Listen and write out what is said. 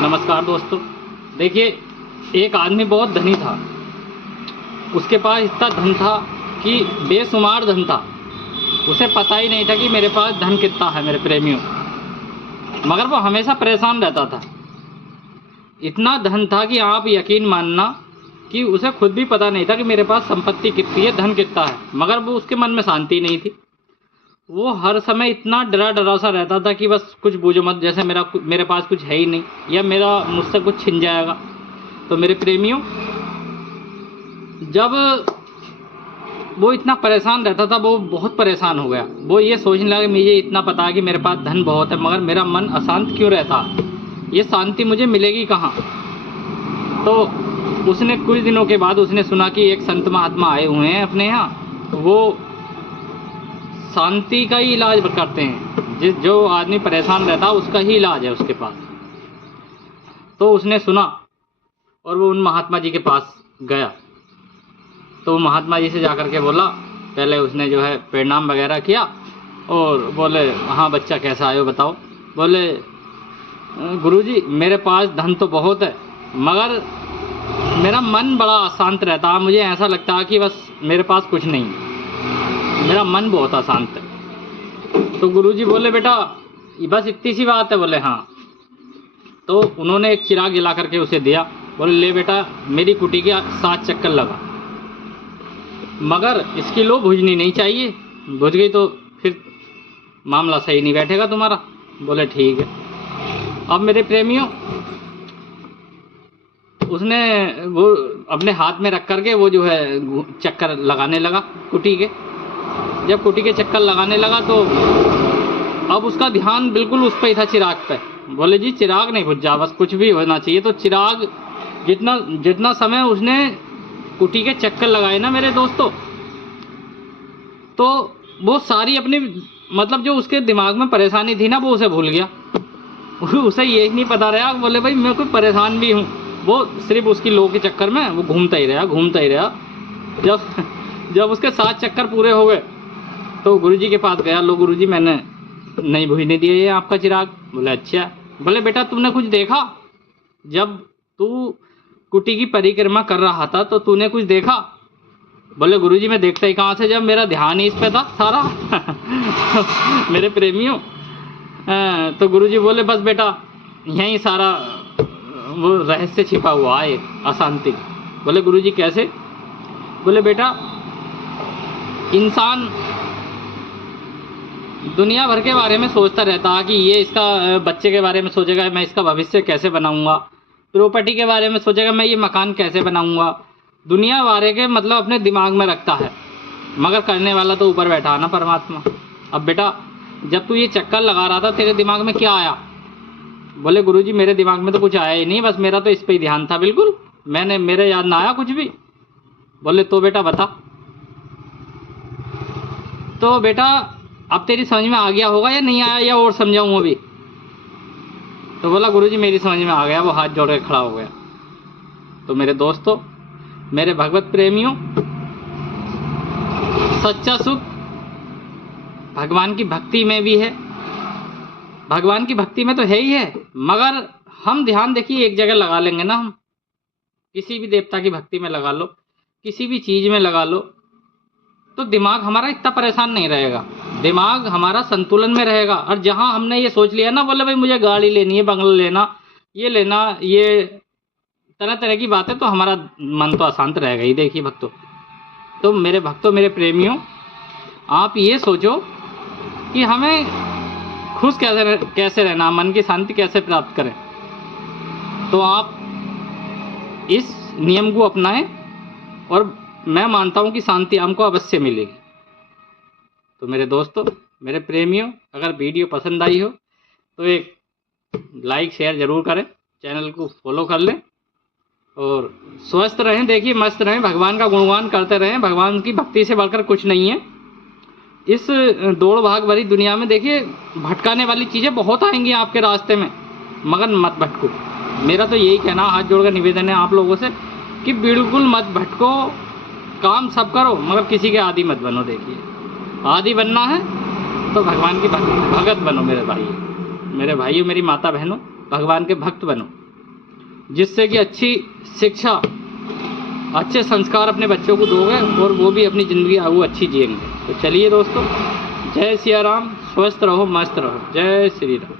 नमस्कार दोस्तों। देखिए, एक आदमी बहुत धनी था। उसके पास इतना धन था कि बेशुमार धन था। उसे पता ही नहीं था कि मेरे पास धन कितना है मेरे प्रेमियों। मगर वो हमेशा परेशान रहता था। इतना धन था कि आप यकीन मानना कि उसे खुद भी पता नहीं था कि मेरे पास संपत्ति कितनी है, धन कितना है। मगर वो उसके मन में शांति नहीं थी। वो हर समय इतना डरा डरा सा रहता था कि बस कुछ बूझो मत, जैसे मेरे पास कुछ है ही नहीं, या मेरा मुझसे कुछ छिन जाएगा। तो मेरे प्रेमियों, जब वो इतना परेशान रहता था, वो बहुत परेशान हो गया। वो ये सोचने लगा, मुझे इतना पता है कि मेरे पास धन बहुत है, मगर मेरा मन अशांत क्यों रहता, ये शांति मुझे मिलेगी कहाँ। तो उसने कुछ दिनों के बाद उसने सुना कि एक संत महात्मा आए हुए हैं अपने यहाँ। वो शांति का ही इलाज करते हैं। जो आदमी परेशान रहता है उसका ही इलाज है उसके पास। तो उसने सुना और वो उन महात्मा जी के पास गया। तो वो महात्मा जी से जाकर के बोला, पहले उसने जो है प्रणाम वगैरह किया और बोले, हाँ बच्चा कैसा आए हो बताओ। बोले, गुरुजी मेरे पास धन तो बहुत है, मगर मेरा मन बड़ा अशांत रहता है। मुझे ऐसा लगता है कि बस मेरे पास कुछ नहीं है, मेरा मन बहुत अशांत है। तो गुरुजी बोले, बेटा बस इतनी सी बात है। बोले हाँ। तो उन्होंने एक चिराग जला करके उसे दिया। बोले, ले बेटा, मेरी कुटी के 7 चक्कर लगा, मगर इसकी लो बुझनी नहीं चाहिए। बुझ गई तो फिर मामला सही नहीं बैठेगा तुम्हारा। बोले ठीक है। अब मेरे प्रेमियों, उसने वो अपने हाथ में रख करके वो जो है चक्कर लगाने लगा कुटी के। जब कुटी के चक्कर लगाने लगा तो अब उसका ध्यान बिल्कुल उस पर ही था, चिराग पे। बोले जी चिराग नहीं बुझ जा, बस कुछ भी होना चाहिए। तो चिराग जितना समय उसने कुटी के चक्कर लगाए ना मेरे दोस्तों, तो वो सारी अपनी मतलब जो उसके दिमाग में परेशानी थी ना, वो उसे भूल गया। उसे यही नहीं पता रहा। बोले भाई मैं कोई परेशान भी हूँ। वो सिर्फ उसकी लो के चक्कर में वो घूमता ही रहा। जब उसके 7 चक्कर पूरे हो गए तो गुरुजी के पास गया। लो गुरुजी, मैंने नहीं बुझने दिया ये आपका चिराग। बोले अच्छा। बोले बेटा तुमने कुछ देखा? जब तू कुटी की परिक्रमा कर रहा था तो तूने कुछ देखा? बोले गुरुजी मैं देखता ही कहाँ से, जब मेरा ध्यान ही इस पे था सारा। मेरे प्रेमियों, तो गुरुजी बोले बस बेटा यहीं सारा वो रहस्य छिपा हुआ है, अशांति। बोले गुरुजी कैसे? बोले बेटा, इंसान दुनिया भर के बारे में सोचता रहता है कि ये इसका बच्चे के बारे में सोचेगा, मैं इसका भविष्य कैसे बनाऊंगा। प्रॉपर्टी के बारे में सोचेगा, मैं ये मकान कैसे बनाऊंगा। दुनिया बारे के मतलब अपने दिमाग में रखता है, मगर करने वाला तो ऊपर बैठा है ना, परमात्मा। अब बेटा जब तू ये चक्कर लगा रहा था, तेरे दिमाग में क्या आया? बोले गुरुजी मेरे दिमाग में तो कुछ आया ही नहीं, बस मेरा तो इस पे ही ध्यान था बिल्कुल, मेरे याद ना आया कुछ भी। बोले तो बेटा बता। तो बेटा अब तेरी समझ में आ गया होगा या नहीं आया, या और समझाऊं अभी? तो बोला गुरुजी मेरी समझ में आ गया। वो हाथ जोड़ के खड़ा हो गया। तो मेरे दोस्तों, मेरे भगवत प्रेमियों, सच्चा सुख भगवान की भक्ति में भी है। भगवान की भक्ति में तो है ही है, मगर हम ध्यान देखिए एक जगह लगा लेंगे ना, हम किसी भी देवता की भक्ति में लगा लो, किसी भी चीज़ में लगा लो, तो दिमाग हमारा इतना परेशान नहीं रहेगा, दिमाग हमारा संतुलन में रहेगा। और जहाँ हमने ये सोच लिया ना, बोले भाई मुझे गाड़ी लेनी है, बंगला लेना, ये लेना, ये तरह तरह की बातें, तो हमारा मन तो अशांत रहेगा ही। देखिए भक्तों, तो मेरे भक्तों, मेरे प्रेमियों, आप ये सोचो कि हमें खुश कैसे रहना, मन की शांति कैसे प्राप्त करें। तो आप इस नियम को अपनाएं और मैं मानता हूं कि शांति हमको अवश्य मिलेगी। तो मेरे दोस्तों, मेरे प्रेमियों, अगर वीडियो पसंद आई हो तो एक लाइक शेयर ज़रूर करें, चैनल को फॉलो कर लें और स्वस्थ रहें। देखिए मस्त रहें, भगवान का गुणगान करते रहें। भगवान की भक्ति से बढ़कर कुछ नहीं है। इस दौड़ भाग भरी दुनिया में देखिए भटकाने वाली चीज़ें बहुत आएंगी आपके रास्ते में, मगर मत भटको। मेरा तो यही कहना, हाथ जोड़कर निवेदन है आप लोगों से कि बिल्कुल मत भटको, काम सब करो, मगर किसी के आदी मत बनो। देखिए आदी बनना है तो भगवान की भगत बनो। मेरे भाइयों, मेरी माता बहनों, भगवान के भक्त बनो। जिससे कि अच्छी शिक्षा, अच्छे संस्कार अपने बच्चों को दोगे और वो भी अपनी ज़िंदगी आगू अच्छी जिएंगे। तो चलिए दोस्तों, जय सिया राम, स्वस्थ रहो, मस्त रहो, जय श्री राम।